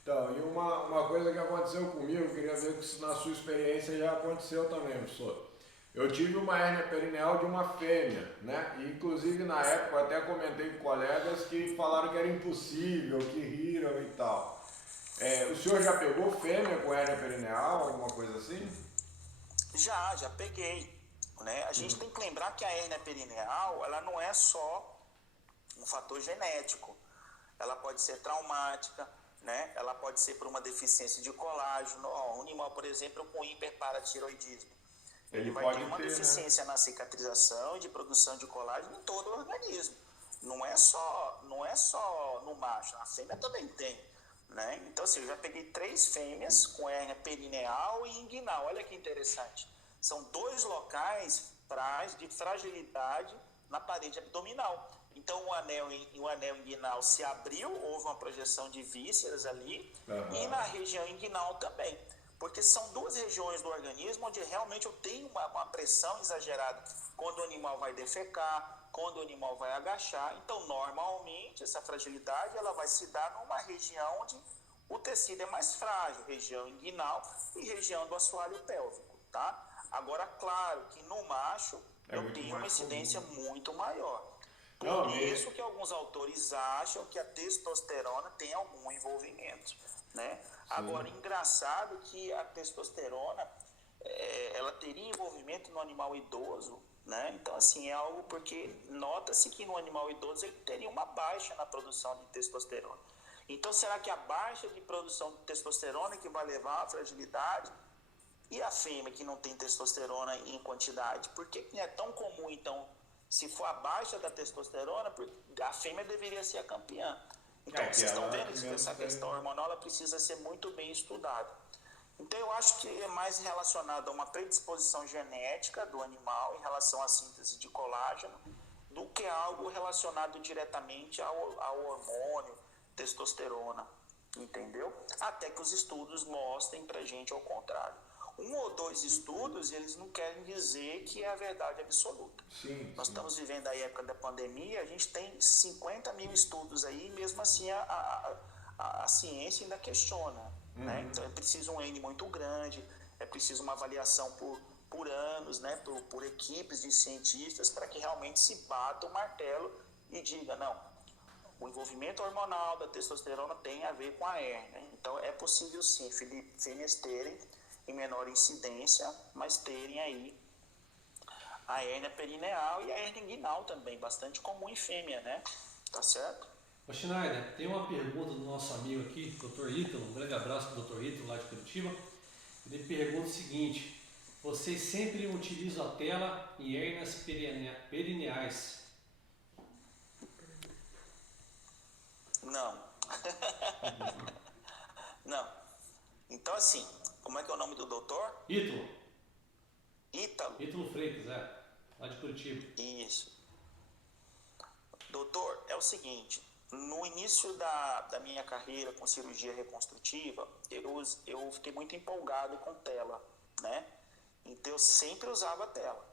Então, e uma coisa que aconteceu comigo, eu queria ver se na sua experiência já aconteceu também, professor. Eu tive uma hérnia perineal de uma fêmea, né? E, inclusive, na época, eu até comentei com colegas que falaram que era impossível, que riram e tal. O senhor já pegou fêmea com hérnia perineal, alguma coisa assim? Já peguei. Né? A gente tem que lembrar que a hérnia perineal, ela não é só um fator genético. Ela pode ser traumática, né? Ela pode ser por uma deficiência de colágeno. Um animal, por exemplo, com hiperparatiroidismo, ele vai ter uma deficiência, né, na cicatrização e de produção de colágeno em todo o organismo. Não é só no macho, a fêmea também tem. Né? Então, assim, eu já peguei 3 fêmeas com hérnia perineal e inguinal. Olha que interessante. São 2 locais de fragilidade na parede abdominal. Então, o anel inguinal se abriu, houve uma projeção de vísceras ali, e na região inguinal também. Porque são 2 regiões do organismo onde realmente eu tenho uma pressão exagerada quando o animal vai defecar, quando o animal vai agachar. Então, normalmente, essa fragilidade ela vai se dar numa região onde o tecido é mais frágil, região inguinal e região do assoalho pélvico, tá? Agora, claro que no macho eu tenho uma incidência muito maior. Por isso que alguns autores acham que a testosterona tem algum envolvimento, né? Agora, engraçado que a testosterona, ela teria envolvimento no animal idoso, né? Então, assim, é algo porque nota-se que no animal idoso ele teria uma baixa na produção de testosterona. Então, será que a baixa de produção de testosterona que vai levar à fragilidade? E a fêmea que não tem testosterona em quantidade? Por que é tão comum, então, se for a baixa da testosterona, a fêmea deveria ser a campeã? Então, vocês estão vendo que essa questão hormonal ela precisa ser muito bem estudada. Então, eu acho que é mais relacionado a uma predisposição genética do animal em relação à síntese de colágeno do que algo relacionado diretamente ao hormônio, testosterona, entendeu? Até que os estudos mostrem pra gente ao contrário. 1 ou 2 estudos, eles não querem dizer que é a verdade absoluta. Nós estamos vivendo a época da pandemia, a gente tem 50 mil estudos aí, mesmo assim a ciência ainda questiona. Né? Então é preciso um N muito grande, é preciso uma avaliação por anos, né? por equipes de cientistas, para que realmente se bata o martelo e diga, não, o envolvimento hormonal da testosterona tem a ver com a hérnia. Então é possível sim, fêmeas terem em menor incidência, mas terem aí a hérnia perineal e a hérnia inguinal também, bastante comum em fêmea, né? Tá certo? Ô Schneider, tem uma pergunta do nosso amigo aqui, Dr. Ítalo, um grande abraço para o Dr. Ítalo lá de Curitiba. Ele pergunta o seguinte: vocês sempre utilizam a tela em hérnias perineais? Não. Não. Então, assim, como é que é o nome do doutor? Ítalo. Ítalo Freitas, lá de Curitiba. Isso. Doutor, é o seguinte, no início da minha carreira com cirurgia reconstrutiva, eu fiquei muito empolgado com tela, né? Então eu sempre usava tela,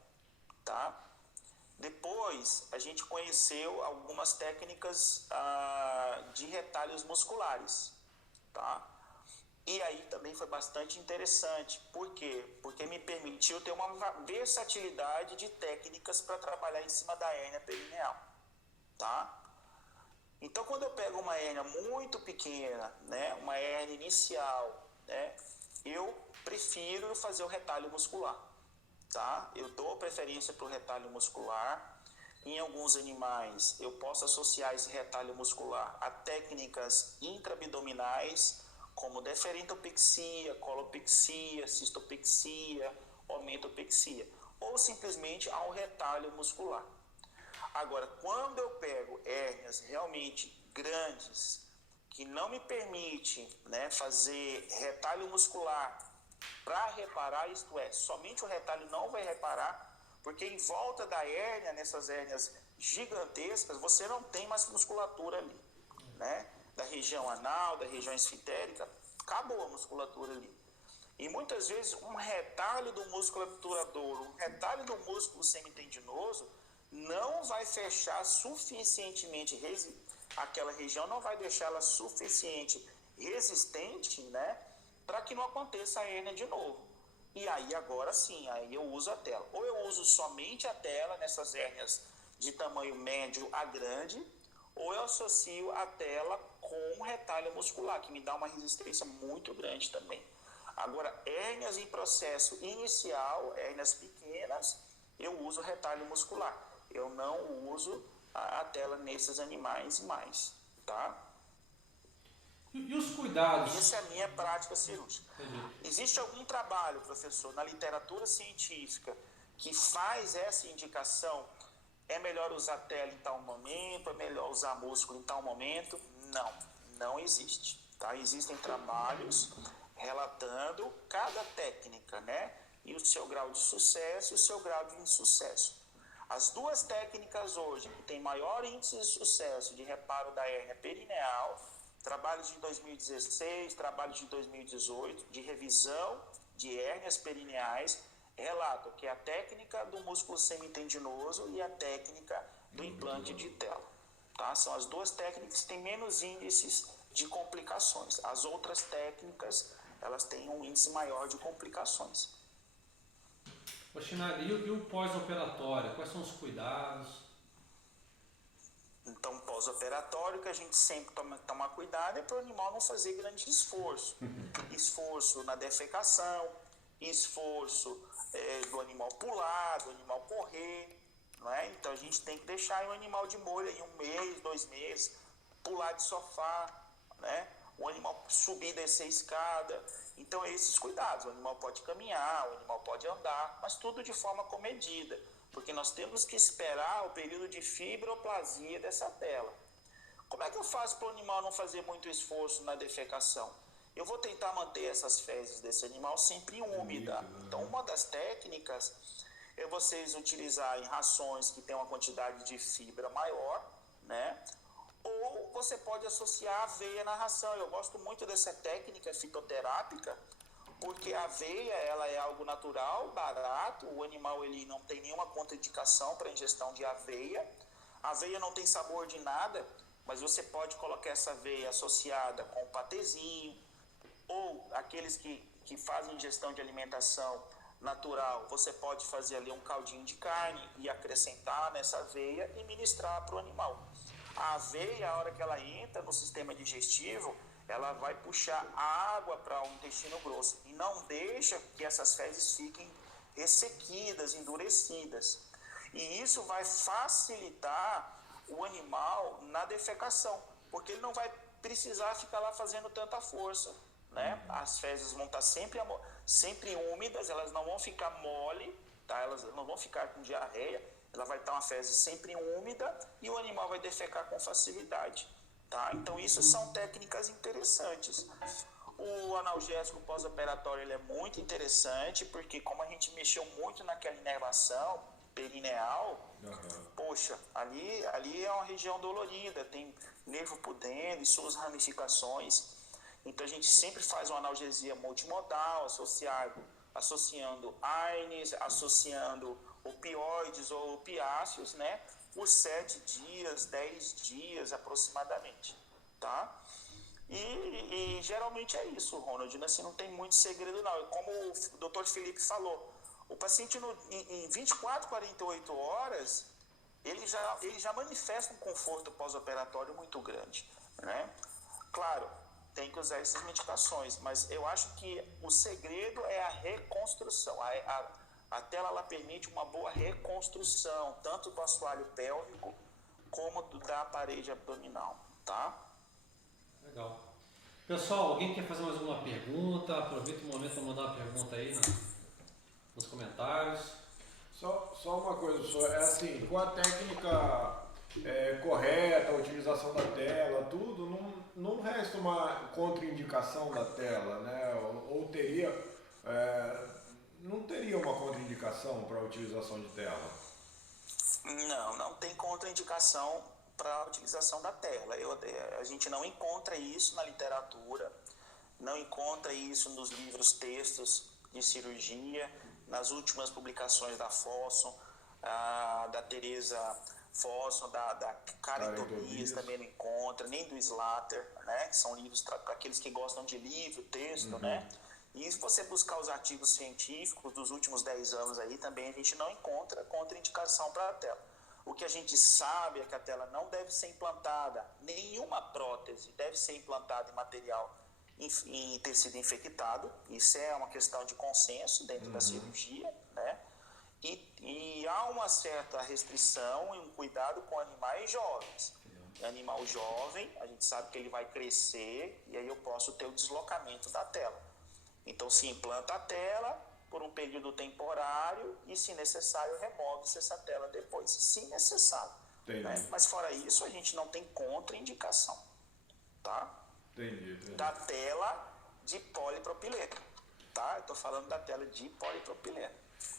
tá? Depois a gente conheceu algumas técnicas de retalhos musculares, tá? E aí também foi bastante interessante. Por quê? Porque me permitiu ter uma versatilidade de técnicas para trabalhar em cima da hérnia perineal, tá? Então, quando eu pego uma hérnia muito pequena, né, uma hérnia inicial, né, eu prefiro fazer o retalho muscular, tá? Eu dou preferência para o retalho muscular. Em alguns animais, eu posso associar esse retalho muscular a técnicas intraabdominais, como deferentopexia, colopexia, cistopexia, aumentopexia, ou simplesmente ao retalho muscular. Agora, quando eu pego hérnias realmente grandes, que não me permite, né, fazer retalho muscular para reparar, isto é, somente o retalho não vai reparar, porque em volta da hérnia, nessas hérnias gigantescas, você não tem mais musculatura ali, né? Da região anal, da região esfintérica, acabou a musculatura ali. E muitas vezes um retalho do músculo obturador, um retalho do músculo semitendinoso, não vai fechar suficientemente, aquela região não vai deixá-la suficiente resistente, né, para que não aconteça a hérnia de novo. E aí agora sim, aí eu uso a tela. Ou eu uso somente a tela nessas hérnias de tamanho médio a grande, ou eu associo a tela com um retalho muscular, que me dá uma resistência muito grande também. Agora, hérnias em processo inicial, hérnias pequenas, eu uso retalho muscular. Eu não uso a tela nesses animais mais, tá? E os cuidados? Essa é a minha prática cirúrgica. Existe algum trabalho, professor, na literatura científica que faz essa indicação? É melhor usar tela em tal momento? É melhor usar músculo em tal momento? Não, não existe. Tá? Existem trabalhos relatando cada técnica, né? E o seu grau de sucesso e o seu grau de insucesso. As duas técnicas hoje que têm maior índice de sucesso de reparo da hérnia perineal, trabalhos de 2016, trabalhos de 2018, de revisão de hérnias perineais, relatam que é a técnica do músculo semitendinoso e a técnica do implante de tela. Tá? São as duas técnicas que têm menos índices de complicações. As outras técnicas, elas têm um índice maior de complicações. Chinari, e o pós-operatório? Quais são os cuidados? Então, pós-operatório, que a gente sempre toma cuidado é para o animal não fazer grande esforço. Esforço na defecação, esforço do animal pular, do animal correr, não é? Então, a gente tem que deixar o animal de molho aí 1 mês, 2 meses, pular de sofá, né? O animal subir e descer escada. Então, esses cuidados. O animal pode caminhar, o animal pode andar, mas tudo de forma comedida. Porque nós temos que esperar o período de fibroplasia dessa tela. Como é que eu faço para o animal não fazer muito esforço na defecação? Eu vou tentar manter essas fezes desse animal sempre úmida. Então, uma das técnicas é vocês utilizarem rações que têm uma quantidade de fibra maior, né? Ou você pode associar aveia na ração. Eu gosto muito dessa técnica fitoterápica, porque a aveia, ela é algo natural, barato, o animal ele não tem nenhuma contraindicação para ingestão de aveia. A aveia não tem sabor de nada, mas você pode colocar essa aveia associada com um patezinho, ou aqueles que fazem ingestão de alimentação natural, você pode fazer ali um caldinho de carne e acrescentar nessa aveia e ministrar para o animal. A aveia, a hora que ela entra no sistema digestivo, ela vai puxar água para o intestino grosso e não deixa que essas fezes fiquem ressequidas, endurecidas. E isso vai facilitar o animal na defecação, porque ele não vai precisar ficar lá fazendo tanta força, né? As fezes vão estar sempre úmidas, elas não vão ficar mole, tá? Elas não vão ficar com diarreia, ela vai estar uma fezes sempre úmida e o animal vai defecar com facilidade. Tá? Então, isso são técnicas interessantes. O analgésico pós-operatório ele é muito interessante, porque como a gente mexeu muito naquela inervação perineal, poxa, ali é uma região dolorida, tem nervo pudendo e suas ramificações. Então, a gente sempre faz uma analgesia multimodal, associando ARNs, associando opioides ou opiáceos, né? Por 7 dias, 10 dias aproximadamente, tá? E geralmente é isso, Ronald, assim, não tem muito segredo não. Como o Dr. Felipe falou, o paciente em 24, 48 horas, ele já manifesta um conforto pós-operatório muito grande, né? Claro, tem que usar essas medicações, mas eu acho que o segredo é a reconstrução. A tela ela permite uma boa reconstrução, tanto do assoalho pélvico como da parede abdominal, tá? Legal. Pessoal, alguém quer fazer mais alguma pergunta? Aproveita o momento para mandar uma pergunta aí nos comentários. Só uma coisa, só, é assim, com a técnica correta, a utilização da tela, tudo, não resta uma contraindicação da tela, né? Ou teria, não teria uma contraindicação para a utilização de tela? Não tem contraindicação para a utilização da tela. A gente não encontra isso na literatura, não encontra isso nos livros textos de cirurgia, nas últimas publicações da Fosson, da Teresa Fosson, da Karen Tobias também não encontra, nem do Slater, né? Que são livros para aqueles que gostam de livro, texto, né? E se você buscar os artigos científicos dos últimos 10 anos aí, também a gente não encontra contraindicação para a tela. O que a gente sabe é que a tela não deve ser implantada, nenhuma prótese deve ser implantada em material em tecido infectado. Isso é uma questão de consenso dentro da cirurgia, né? E há uma certa restrição e um cuidado com animais jovens. Animal jovem, a gente sabe que ele vai crescer e aí eu posso ter o deslocamento da tela. Então, se implanta a tela por um período temporário e, se necessário, remove-se essa tela depois, se necessário. Né? Mas, fora isso, a gente não tem contraindicação, tá? Entendi. Da tela de polipropileno, tá? Eu estou falando da tela de polipropileno.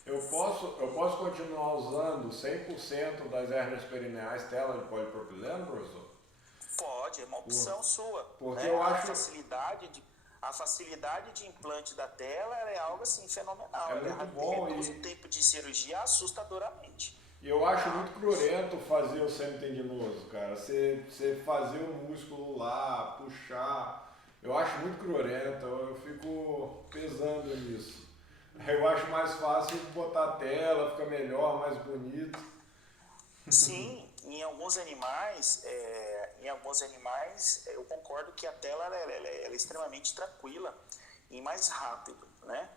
Eu posso continuar usando 100% das hérnias perineais tela de polipropileno, professor? Pode, é uma opção sua. Porque né? eu acho... A facilidade de implante da tela é algo assim fenomenal. É muito bom reduz o tempo de cirurgia assustadoramente. E eu acho muito cruento fazer o semitendinoso, cara. Você fazer o músculo lá, puxar. Eu acho muito cruento, eu fico pesando nisso. Eu acho mais fácil botar a tela, fica melhor, mais bonito. Sim, em alguns animais, eu concordo que a tela ela é extremamente tranquila e mais rápido, né?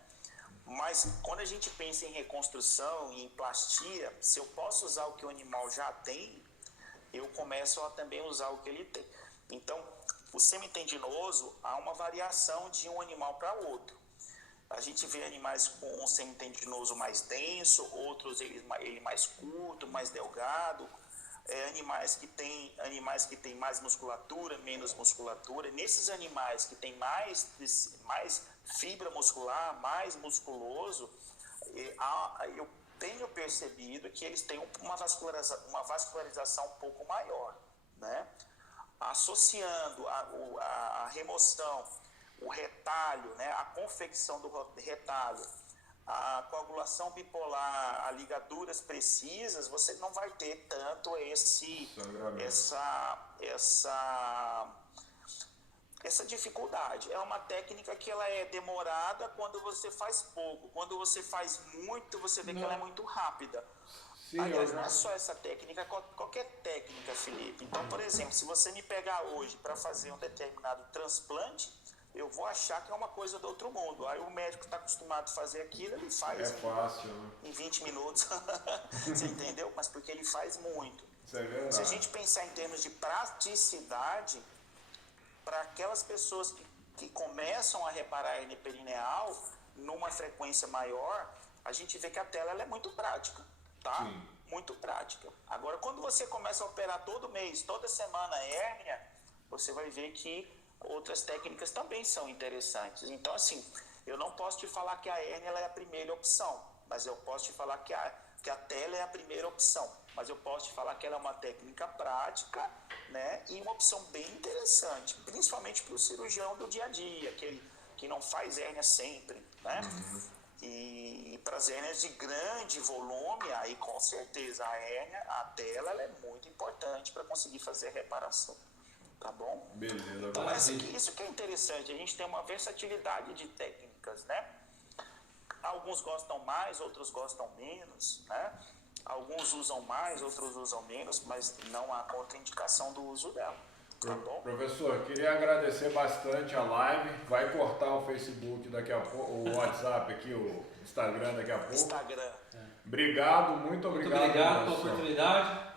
Mas quando a gente pensa em reconstrução e em plastia, se eu posso usar o que o animal já tem, eu começo a também usar o que ele tem. Então, o semitendinoso, há uma variação de um animal para outro. A gente vê animais com um semitendinoso mais denso, outros ele mais curto, mais delgado, animais que têm mais musculatura, menos musculatura. Nesses animais que têm mais fibra muscular, mais musculoso, eu tenho percebido que eles têm uma vascularização um pouco maior, né? Associando a remoção, o retalho, né? A confecção do retalho, a coagulação bipolar, a ligaduras precisas, você não vai ter tanto essa dificuldade. É uma técnica que ela é demorada quando você faz pouco. Quando você faz muito, você vê que ela é muito rápida. Sim, Aliás, não é só essa técnica, qualquer técnica, Felipe. Então, por exemplo, se você me pegar hoje para fazer um determinado transplante, eu vou achar que é uma coisa do outro mundo. Aí o médico está acostumado a fazer aquilo, ele faz em 20 minutos. Você entendeu? Mas porque ele faz muito. Isso é verdade. Se a gente pensar em termos de praticidade, para aquelas pessoas que começam a reparar a hernia perineal numa frequência maior, a gente vê que a tela ela é muito prática, tá? Sim. Muito prática. Agora, quando você começa a operar todo mês, toda semana a hérnia, você vai ver que outras técnicas também são interessantes. Então, assim, eu não posso te falar que a hérnia ela é a primeira opção, mas eu posso te falar que a tela é a primeira opção. Mas eu posso te falar que ela é uma técnica prática, né? E uma opção bem interessante, principalmente para o cirurgião do dia a dia, aquele que não faz hérnia sempre, né? E para as hérnias de grande volume, aí com certeza a tela ela é muito importante para conseguir fazer a reparação. Tá bom? Beleza. Mas isso que é interessante, a gente tem uma versatilidade de técnicas, né? Alguns gostam mais, outros gostam menos, né? Alguns usam mais, outros usam menos, mas não há contraindicação do uso dela. Tá bom? Professor, queria agradecer bastante a live. Vai cortar o Facebook daqui a pouco, o WhatsApp aqui, o Instagram daqui a pouco. Instagram. Obrigado, muito obrigado. Muito obrigado pela oportunidade.